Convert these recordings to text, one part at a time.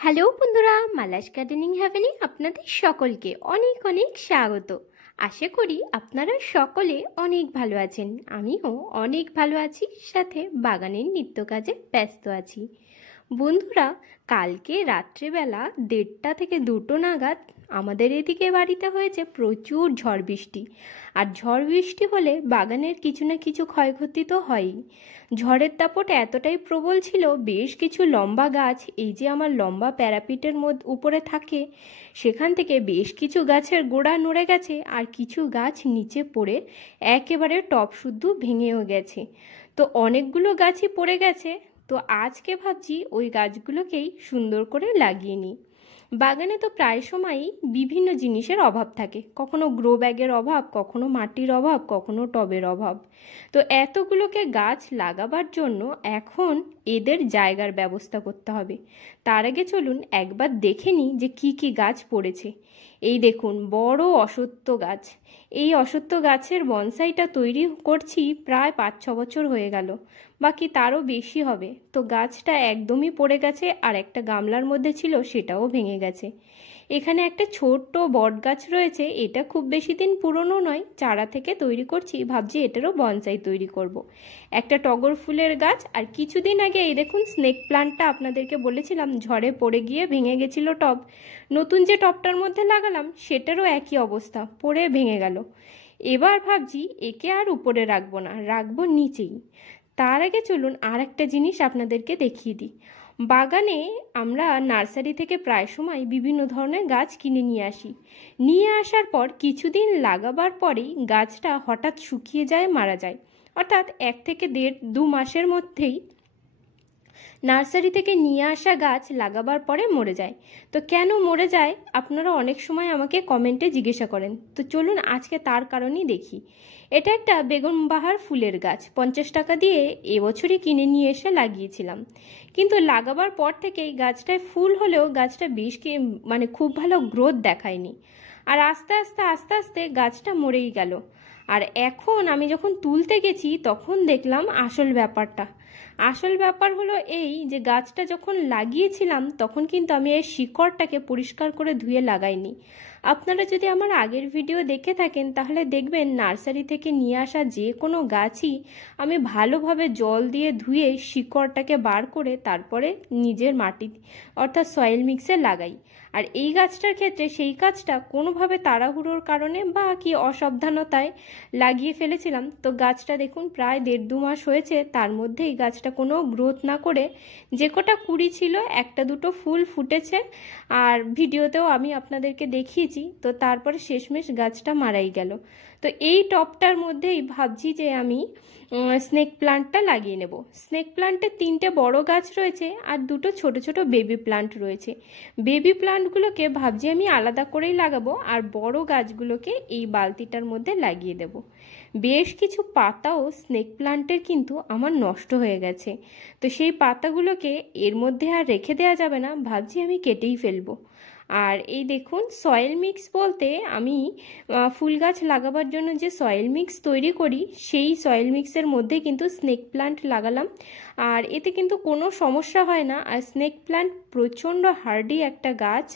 Hello বন্ধুরা, Mala's gardening হ্যাভেনে আপনাদের সকলকে অনেক অনেক স্বাগত। আশা করি আপনারা সকলে অনেক ভালো আছেন। আমিও অনেক ভালো আছি, সাথে বাগানের নিত্য কাজে ব্যস্ত আছি। বন্ধুরা, কালকে রাত্রেবেলা 1:30 থেকে 2টো নাগাদ আমাদের এদিকে বাড়িতে হয়েছে প্রচুর ঝড় বৃষ্টি। আর ঝড় বৃষ্টি হলে বাগানের কিছু না কিছু ক্ষয়ক্ষতি তো হয়ই। ঝড়ের দাপট এতটাই প্রবল ছিল, বেশ কিছু লম্বা গাছ, এই যে আমার লম্বা প্যারাপিটের উপরে থাকে, সেখান থেকে বেশ কিছু গাছের গোড়া নড়ে গেছে, আর কিছু গাছ নিচে পড়ে একেবারে টপ শুদ্ধ ভেঙেও গেছে। তো অনেকগুলো গাছই পড়ে গেছে। তো আজকে ভাবছি ওই গাছগুলোকেই সুন্দর করে লাগিয়ে নিই। বাগানে তো প্রায় সময়ই বিভিন্ন জিনিসের অভাব থাকে, কখনো গ্রো ব্যাগের অভাব, কখনো মাটির অভাব, কখনো টবের অভাব। তো এতগুলোকে গাছ লাগাবার জন্য এখন এদের জায়গার ব্যবস্থা করতে হবে। তার আগে চলুন একবার দেখে নিই যে কি কি গাছ পড়েছে। এই দেখুন, বড় অশ্বত্থ গাছ। এই অশ্বত্থ গাছের বনসাইটা তৈরি করছি প্রায় 5-6 বছর হয়ে গেল, বাকি তারও বেশি হবে। তো গাছটা একদমই পড়ে গেছে, আর একটা গামলার মধ্যে ছিল সেটাও ভেঙে গেছে। এখানে একটা ছোট্ট বট গাছ রয়েছে, এটা খুব বেশি দিন পুরনো নয়, চারা থেকে তৈরি করছি, ভাবছি এটারও বনসাই তৈরি করব। একটা টগর ফুলের গাছ, আর কিছুদিন আগে এই দেখুন স্নেক প্লান্টটা আপনাদেরকে বলেছিলাম ঝড়ে পড়ে গিয়ে ভেঙে গেছিল টব। নতুন যে টবটার মধ্যে লাগালাম সেটারও একই অবস্থা, পড়ে ভেঙে গেল। এবার ভাবছি একে আর উপরে রাখবো না, রাখবো নিচেই। তার আগে চলুন আর একটা জিনিস আপনাদেরকে দেখিয়ে দিই। বাগানে আমরা নার্সারি থেকে প্রায় সময় বিভিন্ন ধরনের গাছ কিনে নিয়ে আসি। নিয়ে আসার পর কিছুদিন লাগাবার পরেই গাছটা হঠাৎ শুকিয়ে যায়, মারা যায়। অর্থাৎ 1 থেকে 1.5-2 মাসের মধ্যেই নার্সারি থেকে নিয়ে আসা গাছ লাগাবার পরে মরে যায়। তো কেন মরে যায় আপনারা অনেক সময় আমাকে কমেন্টে জিজ্ঞাসা করেন। তো চলুন আজকে তার কারণই দেখি। এটা একটা বেগুনবাহার ফুলের গাছ, 50 টাকা দিয়ে এবছরই কিনে নিয়ে এসে লাগিয়েছিলাম। কিন্তু লাগাবার পর থেকেই গাছটায় ফুল হলেও গাছটা বেশ খুব ভালো গ্রোথ দেখায়নি। আর আস্তে আস্তে আস্তে আস্তে গাছটা মরেই গেল। আর এখন আমি যখন তুলতে গেছি তখন দেখলাম আসল ব্যাপারটা। আসল ব্যাপার হলো এই যে গাছটা যখন লাগিয়েছিলাম তখন কিন্তু আমি এই শিকড়টাকে পরিষ্কার করে ধুয়ে লাগাইনি। আপনারা যদি আমার আগের ভিডিও দেখে থাকেন তাহলে দেখবেন নার্সারি থেকে নিয়ে আসা যে কোনো গাছই আমি ভালোভাবে জল দিয়ে ধুয়ে শিকড়টাকে বার করে তারপরে নিজের মাটি অর্থাৎ সয়েল মিক্সে লাগাই। আর এই গাছটার ক্ষেত্রে সেই কাজটা কোনোভাবে তাড়াহুড়োর কারণে বা কি অসাবধানতায় লাগিয়ে ফেলেছিলাম। তো গাছটা দেখুন প্রায় 1.5-2 মাস হয়েছে, তার মধ্যেই গাছটা কোনো গ্রোথ না করে যে কটা কুড়ি ছিল 1-2টো ফুল ফুটেছে, আর ভিডিওতেও আমি আপনাদেরকে দেখিয়েছি। তো তারপরে শেষমেশ গাছটা মারাই গেল। তো এই টবটার মধ্যেই ভাবছি যে আমি স্নেক প্লান্টটা লাগিয়ে নেব। স্নেক প্লান্টের 3টে বড় গাছ রয়েছে আর 2টো ছোট ছোট বেবি প্লান্ট রয়েছে। বেবি প্লান্টগুলোকে ভাবছি আমি আলাদা করেই লাগাবো, আর বড় গাছগুলোকে এই বালতিটার মধ্যে লাগিয়ে দেব। বেশ কিছু পাতাও স্নেক প্লান্টের কিন্তু আমার নষ্ট হয়ে গেছে। তো সেই পাতাগুলোকে এর মধ্যে আর রেখে দেওয়া যাবে না, ভাবছি আমি কেটেই ফেলবো। আর এই দেখুন সয়েল মিক্স বলতে আমি ফুল গাছ লাগাবার জন্য যে সয়েল মিক্স তৈরি করি সেই সয়েল মিক্সের মধ্যে কিন্তু স্নেক প্লান্ট লাগালাম, আর এতে কিন্তু কোনো সমস্যা হয় না। আর স্নেক প্লান্ট প্রচণ্ড হার্ডি একটা গাছ,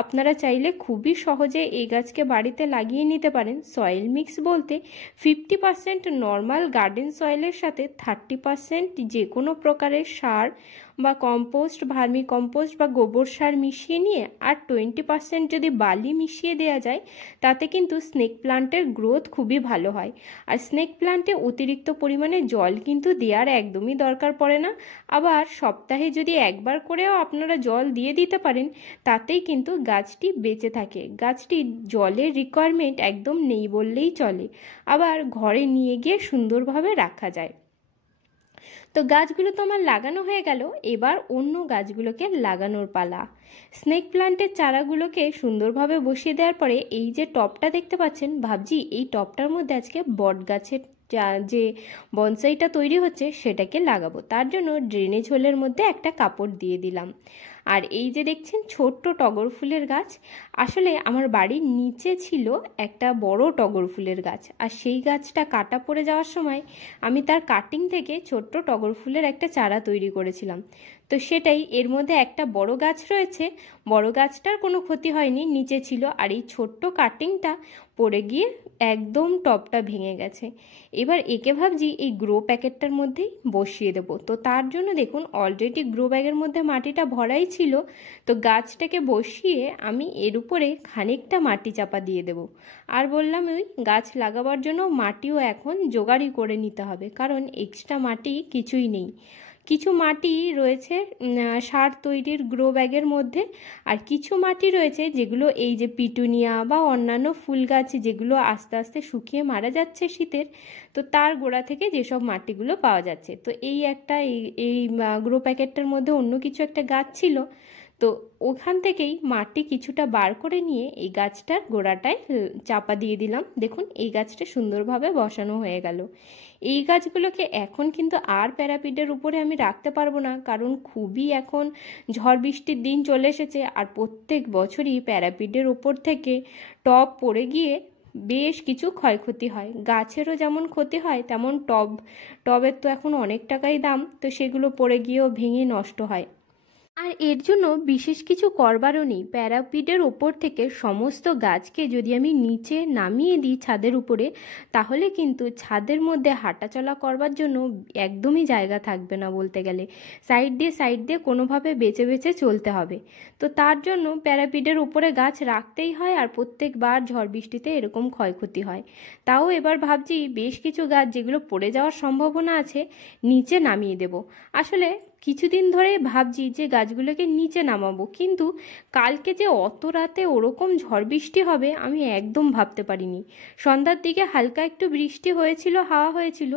আপনারা চাইলে খুবই সহজে এই গাছকে বাড়িতে লাগিয়ে নিতে পারেন। সয়েল মিক্স বলতে 50% নর্মাল গার্ডেন সয়েলের সাথে 30% যে কোনো প্রকারের সার বা কম্পোস্ট, ভার্মি কম্পোস্ট বা গোবর সার মিশিয়ে নিয়ে আর 20% যদি বালি মিশিয়ে দেওয়া যায়, তাতে কিন্তু স্নেক প্লান্টের গ্রোথ খুবই ভালো হয়। আর স্নেক প্লান্টে অতিরিক্ত পরিমাণে জল কিন্তু দেওয়ার একদমই দরকার পড়ে না। আবার সপ্তাহে যদি একবার করেও আপনারা জল দিয়ে দিতে পারেন, তাতেই কিন্তু গাছটি বেঁচে থাকে। গাছটির জলের রিকোয়ারমেন্ট একদম নেই বললেই চলে, আবার ঘরে নিয়ে গিয়ে সুন্দরভাবে রাখা যায়। তো গাছগুলো তো আমার লাগানো হয়ে গেল, এবার অন্য গাছগুলোকে লাগানোর পালা। স্নেক প্লান্টের চারাগুলোকে সুন্দরভাবে বসিয়ে দেওয়ার পরে এই যে টবটা দেখতে পাচ্ছেন, ভাবছি এই টবটার মধ্যে আজকে বট গাছের যে বনসাইটা তৈরি হচ্ছে সেটাকে লাগাবো। তার জন্য ড্রেনেজ হোলের মধ্যে একটা কাপড় দিয়ে দিলাম। আর এই যে দেখছেন ছোট্ট টগর ফুলের গাছ, আসলে আমার বাড়ির নিচে ছিল একটা বড় টগর ফুলের গাছ, আর সেই গাছটা কাটা পড়ে যাওয়ার সময় আমি তার কাটিং থেকে ছোট্ট টগর ফুলের একটা চারা তৈরি করেছিলাম। তো সেটাই, এর মধ্যে একটা বড় গাছ রয়েছে, বড় গাছটার কোনো ক্ষতি হয়নি, নিচে ছিল, আর এই ছোট্ট কাটিংটা পড়ে গিয়ে একদম টবটা ভেঙে গেছে। এবার একে ভাবছি এই গ্রো প্যাকেটটার মধ্যেই বসিয়ে দেবো। তো তার জন্য দেখুন অলরেডি গ্রো ব্যাগের মধ্যে মাটিটা ভরাই ছিল, তো গাছটাকে বসিয়ে আমি এর উপরে খানিকটা মাটি চাপা দিয়ে দেব। আর বললাম ওই গাছ লাগাবার জন্য মাটিও এখন জোগাড়ই করে নিতে হবে, কারণ এক্সট্রা মাটি কিছুই নেই। কিছু মাটি রয়েছে সার তৈরির গ্রো ব্যাগের মধ্যে, আর কিছু মাটি রয়েছে যেগুলো এই যে পিটুনিয়া বা অন্যান্য ফুল গাছ যেগুলো আস্তে আস্তে শুকিয়ে মারা যাচ্ছে শীতের, তো তার গোড়া থেকে যেসব মাটিগুলো পাওয়া যাচ্ছে। তো এই একটা এই গ্রো প্যাকেটটার মধ্যে অন্য কিছু একটা গাছ ছিল, তো ওখান থেকেই মাটি কিছুটা বার করে নিয়ে এই গাছটার গোড়াটায় চাপা দিয়ে দিলাম। দেখুন এই গাছটা সুন্দরভাবে বসানো হয়ে গেল। এই গাছগুলোকে এখন কিন্তু আর প্যারাপিডের উপরে আমি রাখতে পারবো না, কারণ খুবই এখন ঝড় বৃষ্টির দিন চলে এসেছে, আর প্রত্যেক বছরই প্যারাপিডের ওপর থেকে টব পড়ে গিয়ে বেশ কিছু ক্ষয়ক্ষতি হয়। গাছেরও যেমন ক্ষতি হয়, তেমন টবের তো এখন অনেক টাকাই দাম, তো সেগুলো পড়ে গিয়েও ভেঙে নষ্ট হয়। আর এর জন্য বিশেষ কিছু করবারও নেই। প্যারাপিডের ওপর থেকে সমস্ত গাছকে যদি আমি নিচে নামিয়ে দিই ছাদের উপরে, তাহলে কিন্তু ছাদের মধ্যে হাঁটাচলা করবার জন্য একদমই জায়গা থাকবে না বলতে গেলে। সাইড দিয়ে কোনোভাবে বেঁচে বেঁচে চলতে হবে। তো তার জন্য প্যারাপিডের উপরে গাছ রাখতেই হয়, আর প্রত্যেকবার ঝড় বৃষ্টিতে এরকম ক্ষয়ক্ষতি হয়। তাও এবার ভাবছি বেশ কিছু গাছ যেগুলো পড়ে যাওয়ার সম্ভাবনা আছে নিচে নামিয়ে দেব। আসলে কিছুদিন ধরে ভাবছি যে গাছগুলোকে নিচে নামাবো, কিন্তু কালকে যে অত রাতে ওরকম ঝড় বৃষ্টি হবে আমি একদম ভাবতে পারিনি। সন্ধ্যার দিকে হালকা একটু বৃষ্টি হয়েছিল, হাওয়া হয়েছিল,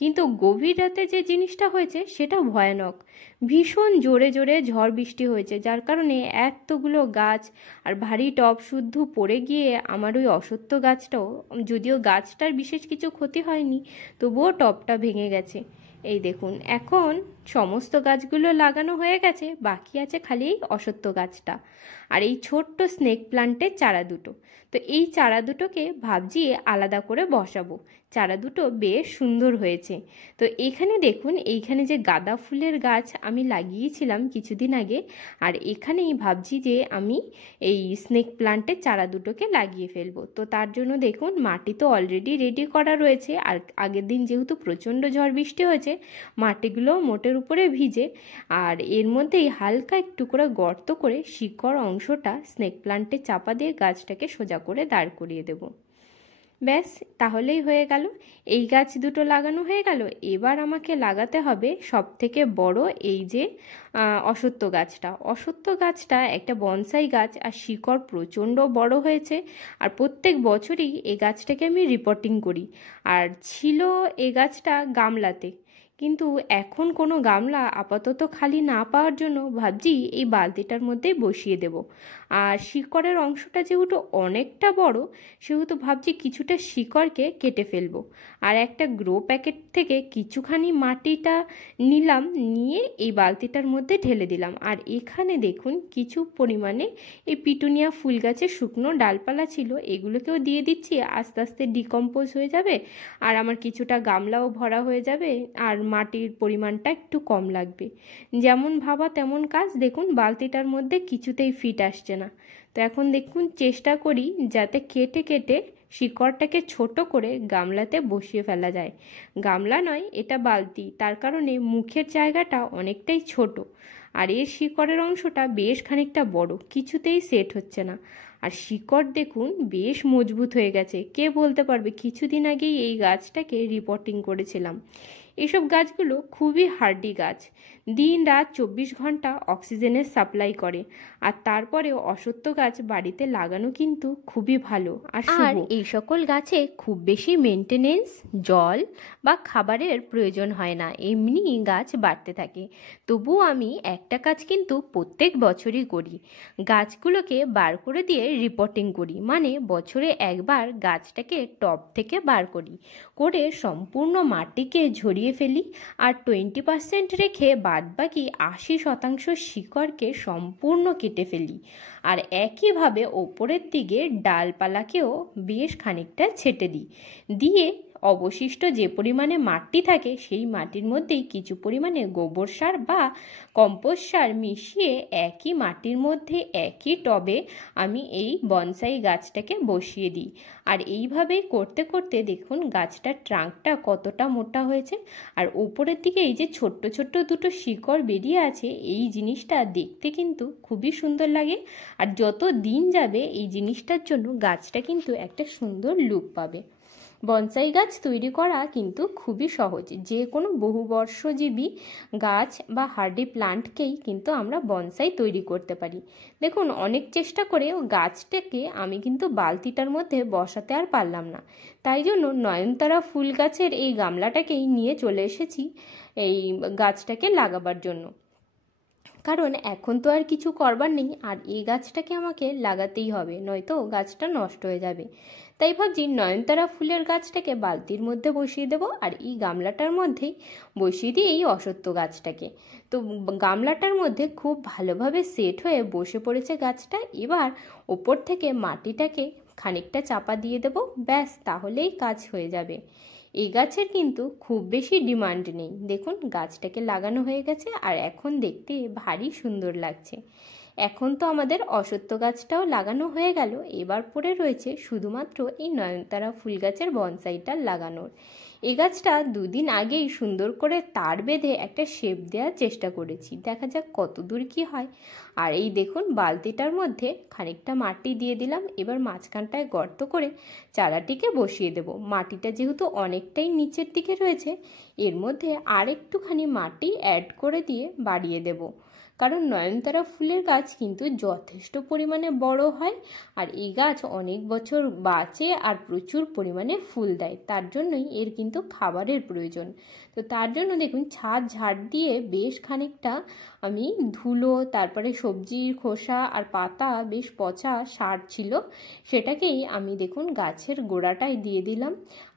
কিন্তু গভীর রাতে যে জিনিসটা হয়েছে সেটা ভয়ানক। ভীষণ জোরে জোরে ঝড় বৃষ্টি হয়েছে, যার কারণে এতগুলো গাছ আর ভারী টব শুদ্ধ পড়ে গিয়ে আমার ওই অশ্বত্থ গাছটাও, যদিও গাছটার বিশেষ কিছু ক্ষতি হয়নি, তবুও টবটা ভেঙে গেছে। এই দেখুন এখন সমস্ত গাছগুলো লাগানো হয়ে গেছে, বাকি আছে খালি এই অশ্বত্থ গাছটা আর এই ছোট্ট স্নেক প্লান্টের চারা দুটো। তো এই চারা দুটোকে ভাবছি আলাদা করে বসাবো। চারা দুটো বেশ সুন্দর হয়েছে। তো এখানে দেখুন, এইখানে যে গাঁদা ফুলের গাছ আমি লাগিয়েছিলাম কিছুদিন আগে, আর এখানেই ভাবছি যে আমি এই স্নেক প্লান্টের চারা দুটোকে লাগিয়ে ফেলবো। তো তার জন্য দেখুন মাটি তো অলরেডি রেডি করা রয়েছে, আর আগের দিন যেহেতু প্রচণ্ড ঝড় বৃষ্টি হয়েছে মাটিগুলো মোটের উপরে ভিজে, আর এর মধ্যেই হালকা একটু করে গর্ত করে শিকড় অংশটা স্নেক প্লান্টে চাপা দিয়ে গাছটাকে সোজা করে দাঁড় করিয়ে দেব। ব্যাস, তাহলেই হয়ে গেল। এই গাছ দুটো লাগানো হয়ে গেল। এবার আমাকে লাগাতে হবে সব থেকে বড় এই যে অশ্বত্থ গাছটা একটা বনসাই গাছ, আর শিকড় প্রচণ্ড বড় হয়েছে, আর প্রত্যেক বছরই এই গাছটাকে আমি রিপোর্টিং করি। আর ছিল এই গাছটা গামলাতে, কিন্তু এখন কোনো গামলা আপাতত খালি না পাওয়ার জন্য ভাবছি এই বালতিটার মধ্যে বসিয়ে দেব। আর শিকড়ের অংশটা যেহেতু অনেকটা বড়, সেহেতু ভাবছি কিছুটা শিকড়কে কেটে ফেলবো, আর একটা গ্রো প্যাকেট থেকে কিছুখানি মাটিটা নিলাম, নিয়ে এই বালতিটার মধ্যে ঢেলে দিলাম। আর এখানে দেখুন কিছু পরিমাণে এই পিটুনিয়া ফুল গাছের শুকনো ডালপালা ছিল, এগুলোকেও দিয়ে দিচ্ছি, আস্তে আস্তে ডিকম্পোজ হয়ে যাবে, আর আমার কিছুটা গামলাও ভরা হয়ে যাবে, আর মাটির পরিমাণটা একটু কম লাগবে। যেমন ভাবা তেমন কাজ। দেখুন বালতিটার মধ্যে কিছুতেই ফিট আসছে না, তো এখন দেখুন চেষ্টা করি যাতে কেটে কেটে শিকড়টাকে ছোট করে গামলাতে বসিয়ে ফেলা যায়। গামলা নয়, এটা বালতি, তার কারণে মুখের জায়গাটা অনেকটাই ছোট, আর এর শিকড়ের অংশটা বেশ খানিকটা বড়, কিছুতেই সেট হচ্ছে না। আর শিকড় দেখুন বেশ মজবুত হয়ে গেছে। কে বলতে পারবে, কিছুদিন আগেই এই গাছটাকে রিপোর্টিং করেছিলাম। এসব গাছগুলো খুবই হার্ডি গাছ, দিন রাত 24 ঘন্টা অক্সিজেনের সাপ্লাই করে, আর তারপরে অশ্বত্থ গাছ বাড়িতে লাগানো কিন্তু খুবই ভালো আর শুভ। এই সকল গাছে খুব বেশি মেনটেনেন্স, জল বা খাবারের প্রয়োজন হয় না, এমনি গাছ বাড়তে থাকে। তবুও আমি একটা কাজ কিন্তু প্রত্যেক বছরই করি, গাছগুলোকে বার করে দিয়ে রিপোর্টিং করি, মানে বছরে একবার গাছটাকে টব থেকে বার করি, করে সম্পূর্ণ মাটিকে ঝরিয়ে ফেলি, আর 20% রেখে বাদবাকি 80% শিকড়কে সম্পূর্ণ কেটে ফেলি, আর একইভাবে ওপরের দিকে ডালপালাকেও বেশ খানিকটা ছেটে দিই, দিয়ে অবশিষ্ট যে পরিমাণে মাটি থাকে সেই মাটির মধ্যেই কিছু পরিমাণে গোবর সার বা কম্পোস্ট সার মিশিয়ে একই মাটির মধ্যে একই টবে আমি এই বনসাই গাছটাকে বসিয়ে দিই। আর এইভাবে করতে করতে দেখুন গাছটার ট্রাঙ্কটা কতটা মোটা হয়েছে, আর উপরের দিকে এই যে ছোট্ট ছোট্ট দুটো শিকড় বেরিয়ে আছে, এই জিনিসটা দেখতে কিন্তু খুবই সুন্দর লাগে। আর যত দিন যাবে এই জিনিসটার জন্য গাছটা কিন্তু একটা সুন্দর লুক পাবে। বনসাই গাছ তৈরি করা কিন্তু খুবই সহজ, যে কোনো বহুবর্ষজীবী গাছ বা হার্ডি প্লান্টকেই কিন্তু আমরা বনসাই তৈরি করতে পারি। দেখুন অনেক চেষ্টা করেও গাছটাকে আমি কিন্তু বালতিটার মধ্যে বসাতে আর পারলাম না, তাই জন্য নয়নতারা ফুল গাছের এই গামলাটাকেই নিয়ে চলে এসেছি এই গাছটাকে লাগাবার জন্য। কারণ এখন তো আর কিছু করবার নেই, আর এই গাছটাকে আমাকে লাগাতেই হবে, নয়তো গাছটা নষ্ট হয়ে যাবে। তাই ভাবছি নয়নতারা ফুলের গাছটাকে বালতির মধ্যে বসিয়ে দেবো, আর এই গামলাটার মধ্যেই বসিয়ে দিই এই অশ্বত্থ গাছটাকে। তো গামলাটার মধ্যে খুব ভালোভাবে সেট হয়ে বসে পড়েছে গাছটা। এবার ওপর থেকে মাটিটাকে খানিকটা চাপা দিয়ে দেবো, ব্যাস তাহলেই কাজ হয়ে যাবে। এই গাছের কিন্তু খুব বেশি ডিমান্ড নেই। দেখুন গাছটাকে লাগানো হয়ে গেছে, আর এখন দেখতে ভারী সুন্দর লাগছে। এখন তো আমাদের অশ্বত্থ গাছটাও লাগানো হয়ে গেল, এবার পড়ে রয়েছে শুধুমাত্র এই নয়নতারা ফুল গাছের বনসাইটা লাগানোর। এই গাছটা দুদিন আগেই সুন্দর করে তার বেঁধে একটা শেপ দেওয়ার চেষ্টা করেছি, দেখা যাক কত দূর কি হয়। আর এই দেখুন বালতিটার মধ্যে খানিকটা মাটি দিয়ে দিলাম, এবার মাঝখানটায় গর্ত করে চারাটিকে বসিয়ে দেব। মাটিটা যেহেতু অনেকটাই নিচের দিকে রয়েছে, এর মধ্যে আর একটুখানি মাটি অ্যাড করে দিয়ে বাড়িয়ে দেব, কারণ নয়নতারা ফুলের গাছ কিন্তু যথেষ্ট পরিমাণে বড় হয়, আর এই গাছ অনেক বছর বাঁচে আর প্রচুর পরিমাণে ফুল দেয়, তার জন্যই এর কিন্তু খাবারের প্রয়োজন। তো তার জন্য দেখুন ছাদ ঝাড় দিয়ে বেশ খানিকটা আমি ধুলো, তারপরে সবজির খোসা আর পাতা বেশ পচা সার ছিল, সেটাকেই আমি দেখুন গাছের গোড়াটায় দিয়ে দিলাম।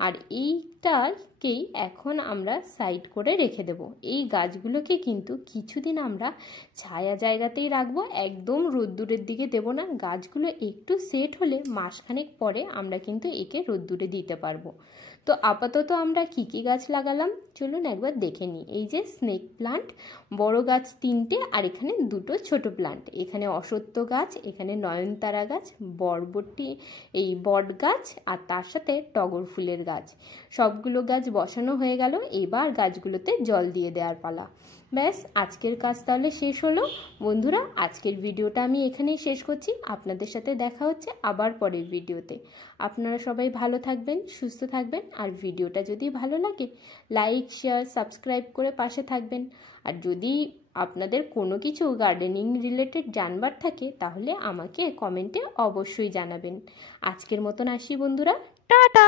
আর এইটাকেই এখন আমরা সাইড করে রেখে দেব। এই গাছগুলোকে কিন্তু কিছুদিন আমরা ছায়া জায়গাতেই রাখবো, একদম রোদ্দুরের দিকে দেব না। গাছগুলো একটু সেট হলে মাসখানেক পরে আমরা কিন্তু একে রোদ্দুরে দিতে পারবো। তো আপাতত আমরা কি কি গাছ লাগালাম চলুন একবার দেখে নিই। এই যে স্নেক প্লান্ট, বড় গাছ 3টে, আর এখানে 2টো ছোট প্লান্ট, এখানে অশ্বত্থ গাছ, এখানে নয়নতারা গাছ, বরবটি এই বট গাছ, আর তার সাথে টগর ফুলের গাছ। সবগুলো গাছ বসানো হয়ে গেল, এবার গাছগুলোতে জল দিয়ে দেওয়ার পালা। ব্যাস আজকের কাজ তাহলে শেষ হলো। বন্ধুরা আজকের ভিডিওটা আমি এখানেই শেষ করছি, আপনাদের সাথে দেখা হচ্ছে আবার পরের ভিডিওতে। আপনারা সবাই ভালো থাকবেন, সুস্থ থাকবেন, আর ভিডিওটা যদি ভালো লাগে লাইক শেয়ার সাবস্ক্রাইব করে পাশে থাকবেন। আর যদি আপনাদের কোনো কিছু গার্ডেনিং রিলেটেড জানবার থাকে তাহলে আমাকে কমেন্টে অবশ্যই জানাবেন। আজকের মতন আসি বন্ধুরা, টাটা।